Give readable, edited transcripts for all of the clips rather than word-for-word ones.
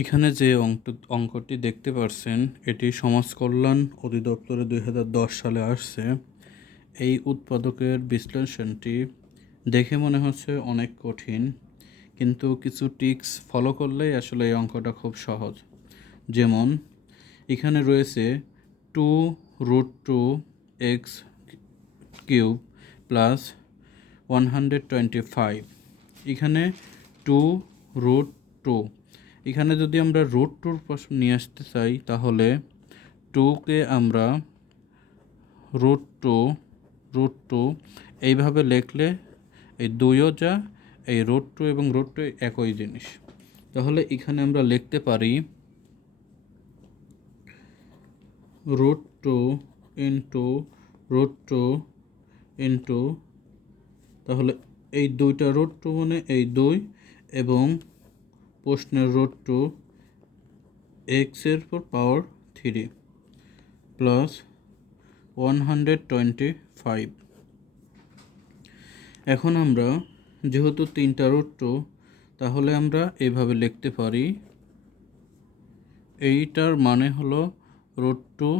এখানে যে অঙ্কটি দেখতে পাচ্ছেন এটি সমাজ কল্যাণ অধিদপ্তরে 2010 সালে আসছে। এই উৎপাদকের বিশ্লেষণটি দেখে মনে হচ্ছে অনেক কঠিন, কিন্তু কিছু টিক্স ফলো করলেই আসলে এই অঙ্কটা খুব সহজ। যেমন এখানে রয়েছে 2√2x³ প্লাস 125। এখানে 2√2, এখানে যদি আমরা √2 পাশে নিয়ে আসতে চাই তাহলে 2কে আমরা √2 এইভাবে লিখলে এই 2ও যা, এই √2 এবং √2 একই জিনিস। তাহলে এখানে আমরা লিখতে পারি √2 ইন্টু √2 ইন্টু, তাহলে এই দুইটা √2 মানে এই 2 এবং প্রশ্নের √2 এক্সের উপর পাওয়ার 3 প্লাস 125। এখন আমরা যেহেতু 3টা √2, তাহলে আমরা এইভাবে লিখতে পারি, এইটার মানে হলো √2,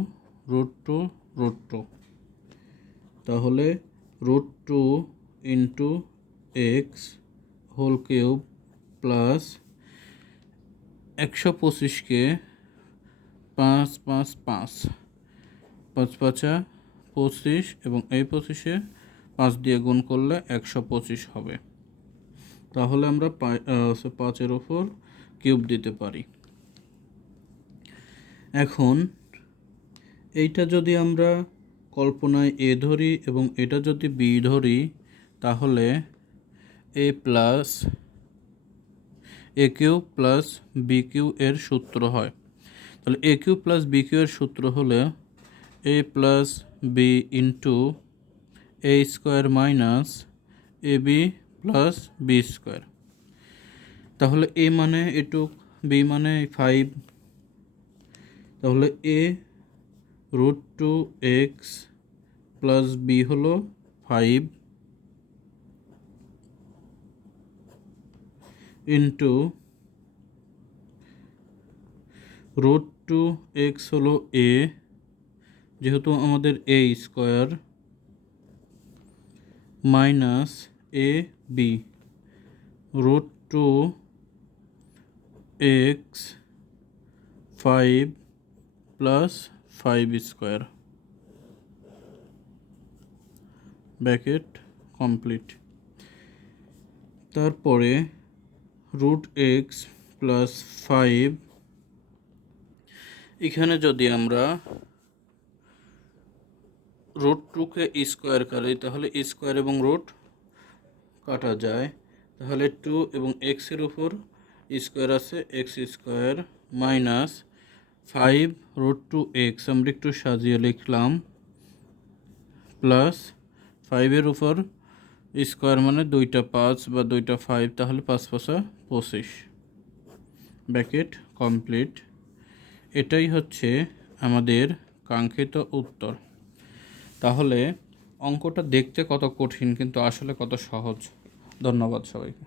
তাহলে √2 into x whole cube plus 125কে 5 5 5 5 25 এবং এই 25-এ 5 দিয়ে গুণ করলে 125 হবে। তাহলে আমরা 5-এর ওপর কিউব দিতে পারি। এখন এইটা যদি আমরা কল্পনায় এ ধরি এবং এটা যদি বি ধরি, তাহলে a plus a³ plus b³ এর সূত্র হয়। তাহলে a³ প্লাস b³ এর সূত্র হলে a plus b into a² minus ab plus b²। তাহলে a মানে এটুক, b মানে 5, তাহলে a √2x প্লাস b হলো 5 ইন্টু √2x হলো a, যেহেতু আমাদের a² minus a b √2x 5 plus 5² bracket complete. তারপরে √x প্লাস 5, এখানে যদি আমরা √2কে স্কোয়ার করি তাহলে স্কোয়ার এবং রুট কাটা যায়, তাহলে 2 এবং এক্সের উপর স্কোয়ার আছে x² মাইনাস 5√2x আমরা একটু সাজিয়ে লিখলাম প্লাস 5-এর উপর স্কোয়ার মানে 2টা 5 বা 2টা 5, তাহলে 5 5 25 ব্র্যাকেট কমপ্লিট। এটাই হচ্ছে আমাদের কাঙ্ক্ষিত উত্তর। তাহলে অঙ্কটা দেখতে কত কঠিন কিন্তু আসলে কত সহজ। ধন্যবাদ সবাইকে।